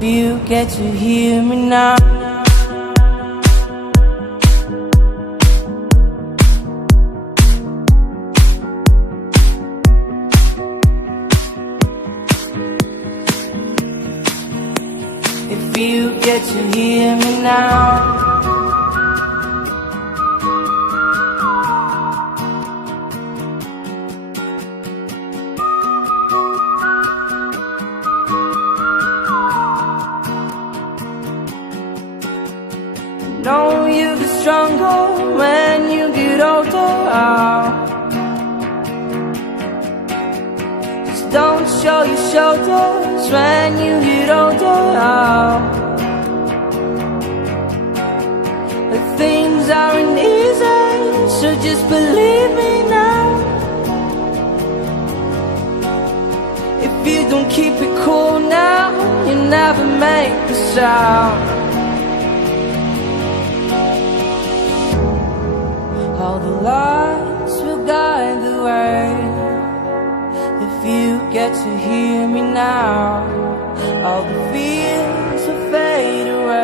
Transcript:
You get to hear me now. If you get to hear me now. Know you get stronger when you get older. Just don't show your shoulders when you get older. But things aren't easy, so just believe me now. If you don't keep it cool now, you never make the sound. All the lights will guide the way. If you get to hear me now, all the fears will fade away.